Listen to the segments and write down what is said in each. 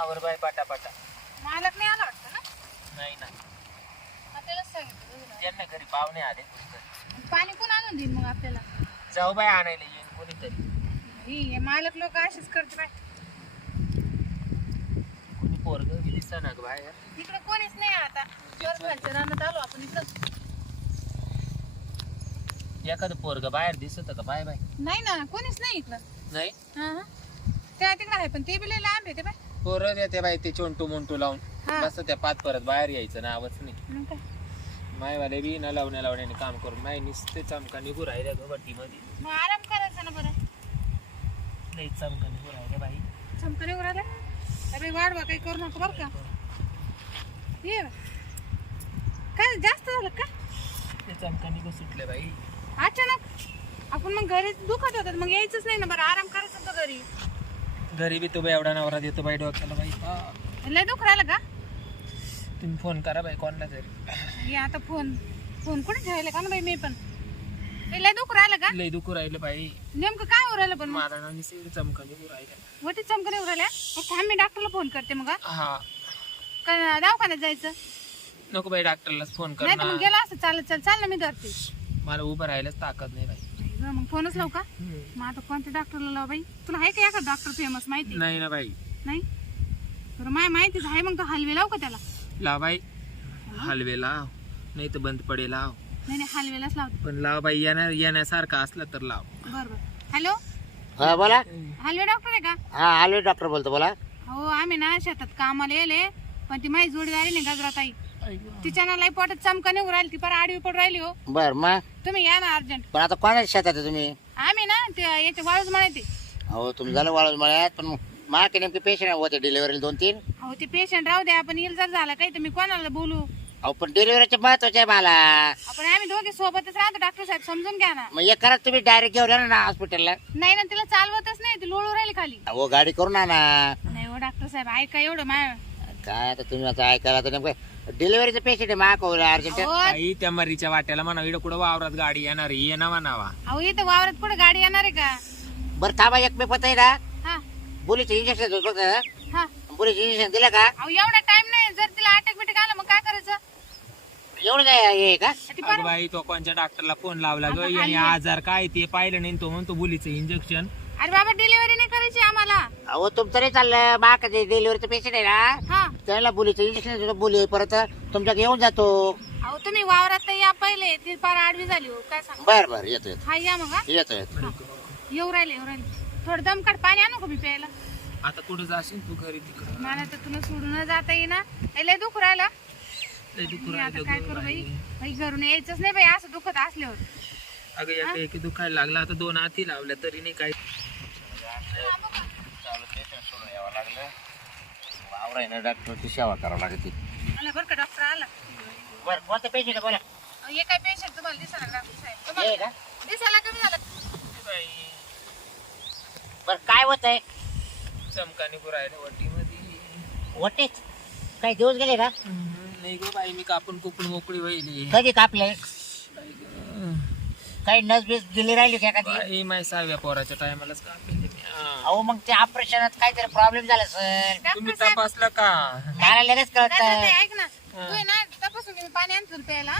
आवर bye पाटा पाटा मालक नाही आला वाटतं ना? नाही ना आपल्यालाच सांगितलं तुझं. ज्यांना घरी पाहुणे आले पाणी कोण आणून देईन मग आपल्याला? जाऊ बाय आणायला येईन कोणीतरी. हे मालक लोक असेच करते बाय. कोणी पोरग दिसा ना ग बाहेर. इकडे कोणीच नाही आता. जोर खालच्या रानात आलो आपण इकडं. एखादं पोरग बाहेर दिसत का? Bye bye. नाही ना कोणीच नाही इकडं. नाही? हा हा. त्या तिकडे आहे पण ते बी लय लांब आहे ते बाय. पोरं देते बाई ते चोंटू मोंटू लावून. हा. बस त्या पाच परत बाहेर यायचं ना आवाज नाही. मग काय? मायवाले बी न लावण्या लावण्याने काम करून माय नुसते चमका निघू राहिल्या ग बट्टी मध्ये मग आराम करायचा ना बरं. लई चमका निघू राहिल्या बाई. चमकने उराला अरे वाढवा काही करू नका बरं का. ये काय जास्त झालं का? ते चमका निघू सुटले बाई. अचानक. आपण मग घरी दुखत होतात मग यायचंच नाही ना बरं. आराम करायचं होतं घरी. घरी बी तो एवढा नवरा देतो बाई डोक्याला बाई. हा. लय दुख राहिलं का? तुम्ही फोन करा बाई कोणाला तरी. ये आता फोन फोन कुठे ठेवायला का ना बाई मी पण? ए, लय दुख राहिलं का? लई दुखू राहिले बाई. नेमकं काय हो राहिलं पण मग? मला ना नुसते चमका निघू राहिल्या वटी चमकने उरायला मग थांब मी डॉक्टरला फोन करते मग हा. हा. का दवाखान्यात जायचं? नको बाई डॉक्टरलाच फोन कर नाही तर ना मग गेला असं चालत चाल चाल ना मी धरते मला उभं राहायलाच ताकद नाही बाई. गं, मग फोनच लावू का? मग आता कोणत्या डॉक्टरला लाव बाई? तुला आहे का एका डॉक्टर फेमस माहिती? नाही ना बाई. नाही? तर माय माहितीच आहे मग तो हलवे लाव का त्याला? लाव बाई. हलवे लाव. नाही तर बंद पडे लाव. नाही नाही हलवेलाच लावतो. पण लाव बाई येणार येण्यासारखं असलं तर लाव. बरं बरं. हॅलो? हा बोला. हलवे डॉक्टर आहे का? हा आलो डॉक्टर बोलतो बोला. हो आम्ही ना शेतात कामाला येले पण ती माझी जोडी आली नाही गजराताई. तिच्या ना लई पोटात चमका निघू राहिली ती पर आडवी पडू राहिली हो. बर मग? तुम्ही या ना अर्जंट. पण आता कोणाच्या शेतात आहे तुम्ही? आम्ही ना ते याचे वाळूच म्हणायचे अहो तुम्ही झालं वाळून मळ्यात पण मागे नेमके पेशंट होते डिलिव्हरी दोन तीन. अहो ते पेशंट राहू द्या पण येईल जर झालं काही तर मी कोणाला बोलू? अहो पण डिलिव्हरीचे महत्त्वाचे आहे मला. आपण आम्ही दोघे सोबतच राहतो डॉक्टर साहेब समजून घ्या ना. मग एक करा तुम्ही डायरेक्ट घेऊन या ना हॉस्पिटलला नाही ना तिला चालवतच नाही ती लोळू राहिली खाली. अहो गाडी करून आणा नाही हो डॉक्टर साहेब ऐका एवढं माय काय आता तुम्ही आता ऐकायला तर नेमकं डिलिव्हरीचं पेशंट आहे माग अर्जंट. अहो आई त्या मरीच्या वाट्याला म्हणा इकडं कुठं वावरात गाडी येणार ये ना म्हणावा अहो इथं वावरात पुढे गाडी येणार आहे का? बरं थांबा एक पेपर आहे ना. हा. बुलीचं इंजेक्शन देतो हा. बुलीचं इंजेक्शन दिलं का? अहो एवढा टाइम नाही जर तिला अटॅक बिटॅक आला मग काय करायचं? एवढं काय हे आहे का ती अगं बाई तो कोणत्या डॉक्टरला फोन लावला ग? याने आजार काय ते पाहिलं नाही तो म्हणतो बुलीचं इंजेक्शन अरे बाबा डिलिव्हरी नाही करायची आम्हाला. अहो तुमचं नाही चाललं. माग डिलिव्हरीचं पेशंट आहे ना. हा. त्याला बुलीचं इंजेक्शन बुली. परत तुमच्याकडे येऊन जातो. अहो तुम्ही वावरात तर या पहिले. ती पार आडवी झाली हो. काय सांग? बर बर. येतो येतो. हा या मग हा. येतो येतो. हा. येऊ राहिले येऊ राहिले. थोडं दमकट पाणी आणू का मी प्यायला? आता कुठं जाशील? तू घरी तिकडं. मला तर तुला सोडून जाता येईना. ए, लय दुख राहिलं. लय दुखू मी आता राहिलं काय गं करू बाई? बाई. बाई घरून यायचंच नाही बाई. असं दुखत असल्यावर. अगं एका एकी दुखायला लागला. आता दोन हाती लावल्या तरी नाही काय डॉक्टरची सेवा करावं लागते मला बरं का डॉक्टर आला. बर कोणतं पेशंट बोला? अहो, हे काय पेशंट तुम्हाला दिसायला डॉक्टर साहेब हे तुम्हाला का? दिसायला कमी झालं. बर काय होत आहे चमका निघू राहिल्या वटीमध्ये. काही दिवस गेले का? नाही गो बाई मी कापून कुपून मोकळी व्हायली. कधी कापले? काही नस बीस दिली राहिली का बाई माय सहाव्या पोराच्या टायमालाच कापेल. हा. अहो मग ते ऑपरेशनात काहीतरी प्रॉब्लेम झाला सर तुम्ही तपासलं का? मला लगेच कळत. काय ऐक ना. तू आहे ना तपासून घे, मी पाणी आणतो तुला प्यायला?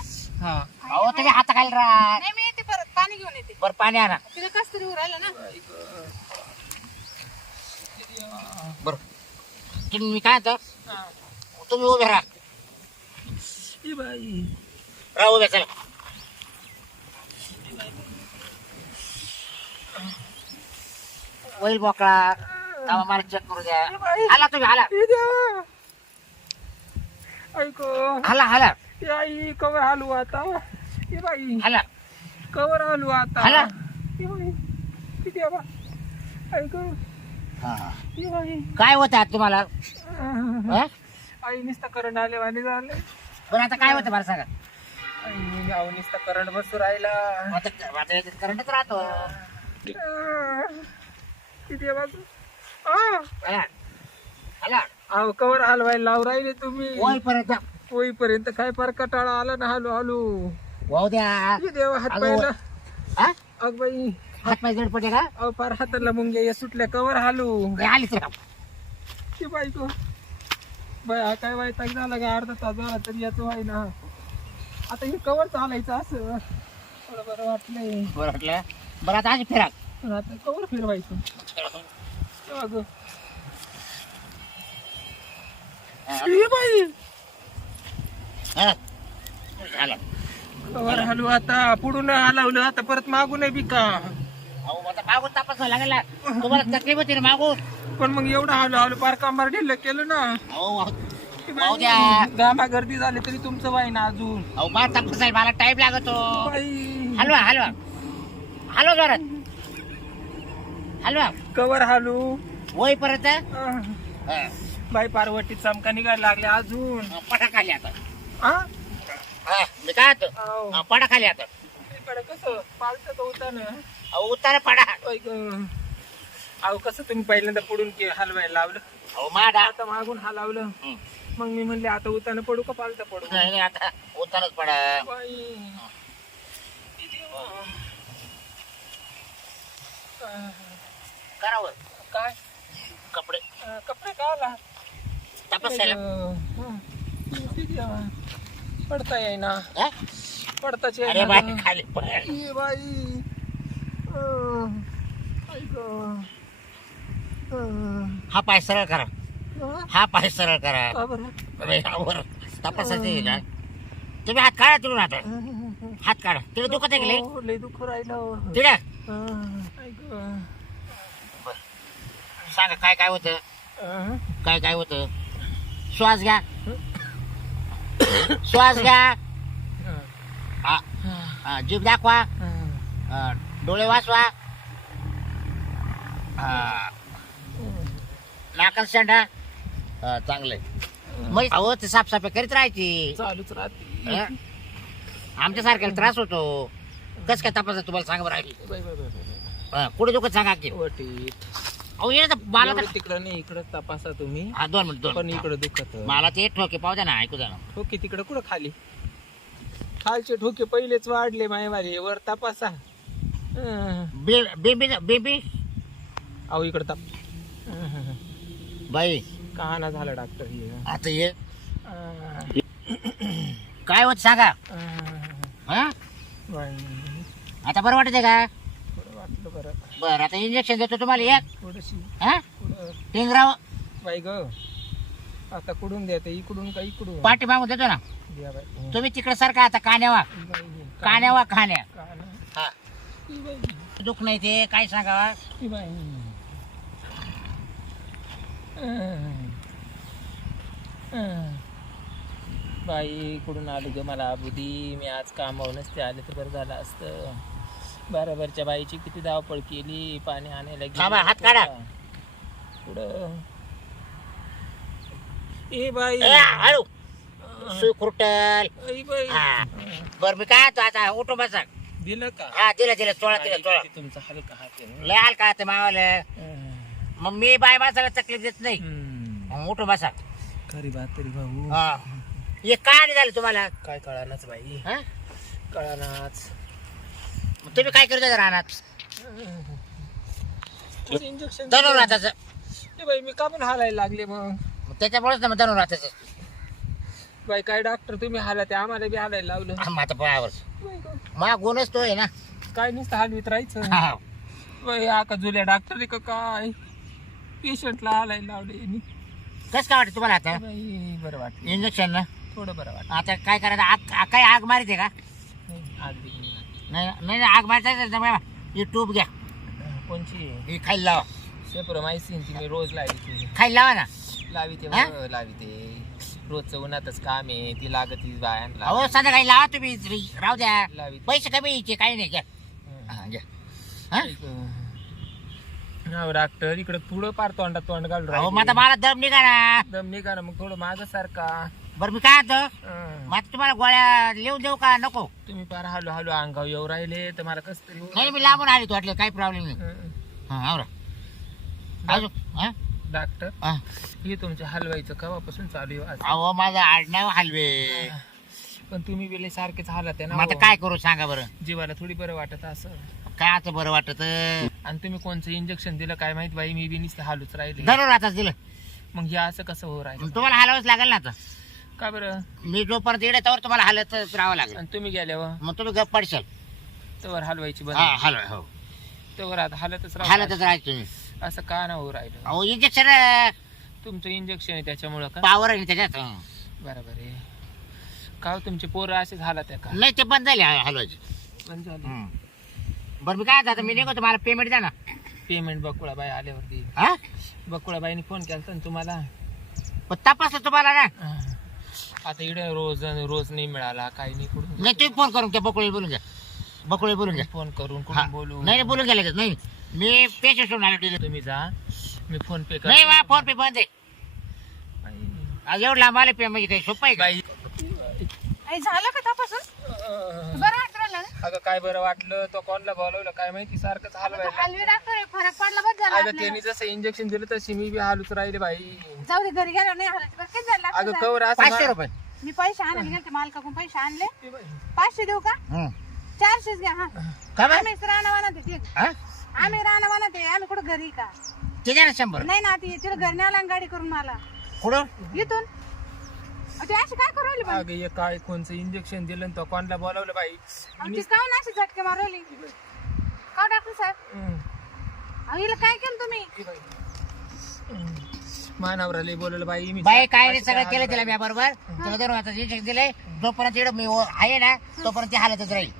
हा. अहो तुम्ही हाताखाली राहा. नाही मी येते परत. पाणी घेऊन येते. बर पाणी आणा. तिला कस तरी राहिलं ना. बर. तुम्ही मी काय म्हणतो? हा. तुम्ही उभे राहा. ए बाई. राहा उभे चला. होईल मोकळा थांबा, मला चेक करू द्या. हाला तुम्ही हाला ऐको. हाला हाला ए आई कवर हालू आता. ए बाई. हाला कवर हालू आता. ए बाई. किती आहे बा. ऐको. हा. ए बाई. काय होत आहे तुम्हाला? हा? आई नुसतं करंट आले वाणी झाले. बरं आता काय होतं मला सांगा? आई आऊ नुसतं करंट बसू राहिला. आता आता याच्यात करंटच राहतो. हाला हाला अहो कवर हलवायला लावू राहिले तुम्ही. होईपर्यंत. होईपर्यंत काय फार कटाळा आला ना हलू हलू. वाहू द्या. देवा हात पाहिला हा? अग बाई. हात पाय जड पडे का? अहो फार हाताला मुंग्या या सुटल्या. कवर हालू. हे आलीच रे. का ते बायको. बाय हा काय वाईटाक झाला का अर्धा तास झाला तरी याचं वाय ना आता हे कवर चालायचं असं. थोडं बरं वाटलंय. बरं वाटलं. बरं आता अशी फिरा. पण आता कवर फिरवायचं. तेव्हा बाई. झालं कवर हलू आता पुढून हलवलं आता परत मागून बी का अहो आता मागून तपासावं लागेल. ना. तुम्हाला तकलीफ होती ना मागून. पण मग एवढं हलू हलू पार कांबार ढिल्ल केलं ना. अहो भाऊ द्या गामा गर्दी झाली तरी तुमचं वाय ना अजून. अहो मला तपासायला मला टाइम लागतो. बाई. हलवा हलवा. हलवा जोरात. हलवा कवर हलू. वय परत. बाई पार्वती चमका निघायला लागले अजून. पटा खाली आता. हा? हा, मी काय होतो आव. हा, पडा खाली आता. कसं? पालतं का होतं ना अहो उतारा पडा. गं. अहो कसं तुम्ही पहिल्यांदा पुढून के हलवायला लावलं? अहो माडा. आता मागून हलावलं. हं. मग मी म्हणले आता उताना पडू का पालतं पडू? नाही नाही, आता उतारच पडा. बाई. आह, करावं काय? कपडे. कपडे का आला तपासायला हं. पडता येईना. हा? पडताच अरे येईना. खाली पड. ये बाई. अं, आई गं. अं, हा पाय सरळ करा. हा? पाय सरळ करा. का बरं? अरे, यावर तपासायचं आहे ना तुम्ही हात काढा तिकडून आता. हात काढा. तिकडे दुखत आहे गेले हो, लय दुःख राहिलं. तिकडे. अं, आई गं. सांगा काय काय होतं? अं, काय काय होतं? श्वास घ्या. श्वास घ्या. अं, हा, हा, जीभ दाखवा. अं, हा, डोळे वाचवा. हा, नाकात शेंडा. हा, चांगलंय. मग अहो ते साफसफाई करीत राहायची. चालूच राहते. हं? आमच्या सारख्याला त्रास होतो. कस काय तपास तुम्हाला सांगा बरं आधी. हा, कुठे दुखत सांगा की. वटीत. अहो ये मला तर तिकडं नाही इकडं तपासा तुम्ही. हा दोन मिनिट दोन पण मिनिट. इकडं दुखत. मला ते ठोके पाहू द्या ना ऐकू द्या ना. ठोके तिकडं कुठं खाली? खालचे ठोके पहिलेच वाढले मायवाले वर तपासा. अं, बे- बेबी बेबी? अहो इकडं ताप. अं, बाई. कहाणा झाला डॉक्टर हे. आता ये. अं, काय होत सांगा. अं, हा? बाई, आता बरं वाटत का? थोडं वाटलं बरं. बरं आता इंजेक्शन देतो तुम्हाला एक. थोडीशी. हा? टिंगराव बाई ग आता कुठून द्या ते इकडून का इकडून? पाठी मागून देतो ना. द्या बाई. तुम्ही तिकडे सारखा आता कान्यावा. बाई, कान्यावा खाण्या कान. हा. ही बाई, दुख नाही ते काय सांगावा ही बाई. अं. अं. बाई कुठून आली ग मला बुधी मी आज कामावर नसते आले तर बरं झालं असतं. बरोबरच्या बाईची किती धावपळ केली पाणी आणायला गेली. थांबा, हात काढा. पुढं. ए बाई. ए, हळू. सुखरुटल ए बाई. हा. बरं मी काय तो आता उठू बसा. दिलं का? हा दिलं दिलं. चोळा दिलं चोळा. किती तुमचा हलका हात आहे लय हलका ते मावाला. हं. मग मी बाय माणसाला तकलीफ देत नाही. हं. मग उठू बसा. खरी बात तरी भाऊ. हा. हे काय झालं तुम्हाला. काय कळानाच बाई. हा? कळानाच तुम्ही काय करत रानात? इंजेक्शन धनुराताचं बाई मी का पण हालायला लागले मग. मग त्याच्यामुळेच ना मग धनुराताचं बाई काय डॉक्टर तुम्ही हाला ते आम्हाला बी हालायला लावलं. माझा पायावर बाई मा गुणच तो आहे ना. काय नुसतं हलवीत राहायचं? हा. बाई आका जुल्या डॉक्टर का काय? पेशंटला हालायला लावले यांनी. कसं काय वाटतं तुम्हाला आता? बाई बरं वाटलं. इंजेक्शन ना? थोडं बरं वाटलं. आता काय करायचं? आग आ- काय आग मारायचे का? नाही, आग बिग नाही. नाही नाही आग मारायचं ही टूब घ्या. कोणची? ही खायला लावा. सेप्रोमायसिन ती मी रोज लावी खायला लावा ना. लावी ते हा? लावी ते रोजचं उन्हातच काम आहे ती लागत ती बायांना अहो संध्याकाळी लावा तुम्ही. राहू द्या. लावी पैसे कमी यायचे काही नाही घ्या. हा, घ्या. हा? डॉक्टर इकडे पुढं पार तोंडात तोंड घालून अहो मग राहिले. मला दम निघा ना दम निघा ना मग थोडं माझं सारखा. बरं मी काय मग आता तुम्हाला गोळ्या लिहून देऊ का? नको. तुम्ही पार हलू हलू अंगाव येऊ राहिले तर मला कस तरी होऊ नाही मी लांबून आली वाटलं काही प्रॉब्लेम नाही. हं. हा आवरा अजून हा? डॉक्टर हा. हे तुमच्या हलवायचं कवापासून चालू आहे? अहो माझं आडनाव हलवे. पण तुम्ही वेळे सारखेच हालत आहे ना आता हो. काय करू सांगा बरं. जीवाला थोडी बरं वाटत असं. काय आता बरं वाटत? आणि तुम्ही कोणचं इंजेक्शन दिलं काय माहीत बाई मी बी नुसतं हालूच राहिले. धरून आताच दिलं. मग हे असं कसं हो राहिलं? तुम्हाला हलवाच लागेल ना आता. का बरं? मी जोपर्यंत येडे त्यावर तुम्हाला हलत राहावं लागेल. आणि तुम्ही गेल्यावर? मग तुम्ही गप पडशाल. तवर हलवायची हा बरं हलवा हो. तवर आता हालतच राहा हलतच राहायचं. तुम्ही असं का ना हो राहिलं? अहो इंजेक्शन तुमचं इंजेक्शन आहे त्याच्यामुळं का? पावर आहे त्याच्यात हं. बरोबर आहे. का हो तुमचे पोरं असे झाला त्या का? नाही ते बंद झाले ह- हलवायचे. बंद झाले. हं. बरं मी काय आता मी निघतो मला पेमेंट द्या ना. पेमेंट बकुळाबाई आल्यावरती. हा? बकुळाबाईने फोन केला तुम्हाला? पण तपासलं तुम्हाला ना. आता इकडे रोज रोज नाही मिळाला काही नाही कुठून नाही तुम्ही फोन करून घ्या बकुळे बोलून घ्या. बकुळे बोलून घ्या. फोन करून हा. कुठून बोलू? नाही नाही, बोलून घ्या लगेच. नाही मी पेशंट सोडून आलो डिलिव्हरी तुम्ही जा. मी फोन पे नाही वा फोन पे बंद आहे. आज एवढं लांब आले पे म्हणजे काही सोपं आहे का? बाई. आई झालं का तपासून? बरं वाटलं ना. अगं काय बरं वाटलं? तो कोणला बोलवलं? काय माहिती? सारखंच हलवायला हलवे डॉक्टर आहे, फरक पडला बस झाला अगं आपल्याला. त्यांनी जसं इंजेक्शन दिलं तशी मी बी हालूच राहिले बाई. जाऊ दे घरी गेल्यावर नाही हलायचं. किती झालं अगं कवर असं पाचशे बा- रुपये. मी पैसे आणायला गेले मालकाकडून पैसे आणले. ए बाई. पाचशे देऊ का? हं. चारशेच घ्या हा. का बरं? आम्हीच आहे हा? आम्ही म्हणत आहे. आम्ही कुठं घरी का? ते द्या ना शंभर. नाही ना ती तिला घरी नाही आला गाडी करून मला. कुठं? इथून. ते अशी काय करू राहिली पण? अगं हे काय कोणचं इंजेक्शन दिलं आणि तो कोणला बोलावलं बाई? ती काऊन अशी झटके मारू राहिली? का डॉक्टर साहेब. अहो हिला काय केलं तुम्ही? ए बाई. मानावराले बोलवलं बाई मी बाई काय नाही सगळं काय केलं तिला? मी बरोबर? तिला दोन वाजता इंजेक्शन दिलंय जोपर्यंत इकडं मी ओ- आहे ना तोपर्यंत ती हालतच राहील.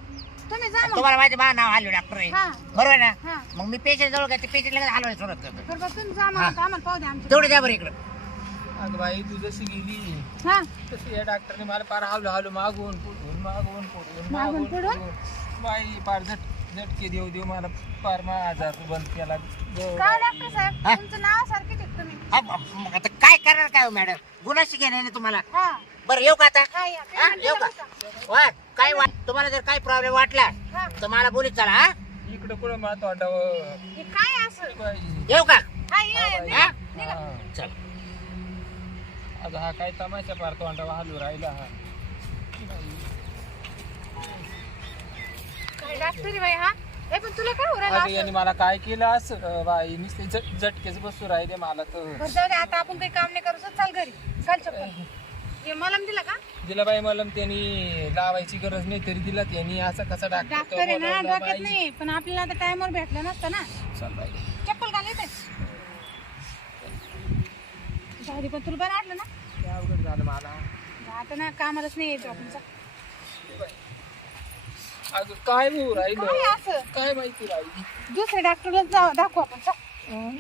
तुम्ही जा मग. तुम्हाला माहिती माझं नाव हलवे डॉक्टर आहे. हा. बरोबर आहे ना? हा. मग मी पेशंट जवळ काय पेशंट लगेच हलवायला सुरुवात करतो. तुम्ही जा मग आता आम्हाला पाहू द्या आमच्या तेवढं द्या बरं इकडं. अगं बाई तू जशी गेली हा. तशी या डॉक्टरने मला पार हावलं हावलं मागून पुढून मागून पुढून मागून पुढून? बाई पार झट झटके देऊ देऊ मला पार मा आजार बंद केला. काय. डॉक्टर साहेब? हा? तुमचं नाव हा, मग आता काय करणार काय हो मॅडम गुन्हाशी घेणार नाही तुम्हाला? हा. बरं येऊ का आता? हा या हा, येऊ का? वा काय वाट तुम्हाला जर काही प्रॉब्लेम वाटला हा. तर मला बोलीत चला हा? इकडं कुठं मा तोंडावं हे काय असं? बाई येऊ का हा या या, निघा. हा हा. चल अगं हा काय तमाशा पार तोंडावा हालू राहिला हा. काय डॉक्टर आहे बाई हा? ए पण तुला काय उरायला यांनी मला काय केलं असं? बाई नुसते झट झटकेच बसू राहिले मला तर. बरं जाऊ दे आता आपण काही काम नाही करू चल चाल घरी. चाल चप्पल. हे मलम दिला का? दिला बाई मला त्यांनी लावायची गरज नाही तरी दिला त्यांनी असं कसा डॉक्टर आहे ना डॉक्टर डोक्यात नाही पण आपल्याला आता टायमवर भेटलं नसतं ना. चल बाई. चप्पल घाल येते जाऊ दे पण तुला बरं वाटलं ना? अवघड झालं मला. आता ना कामालाच नाही यायचो आपण. अगं काय होऊ राहिलं? असं? काय माहिती राहिली? दुसऱ्या डॉक्टरला जाऊ दाखवू आपण चल.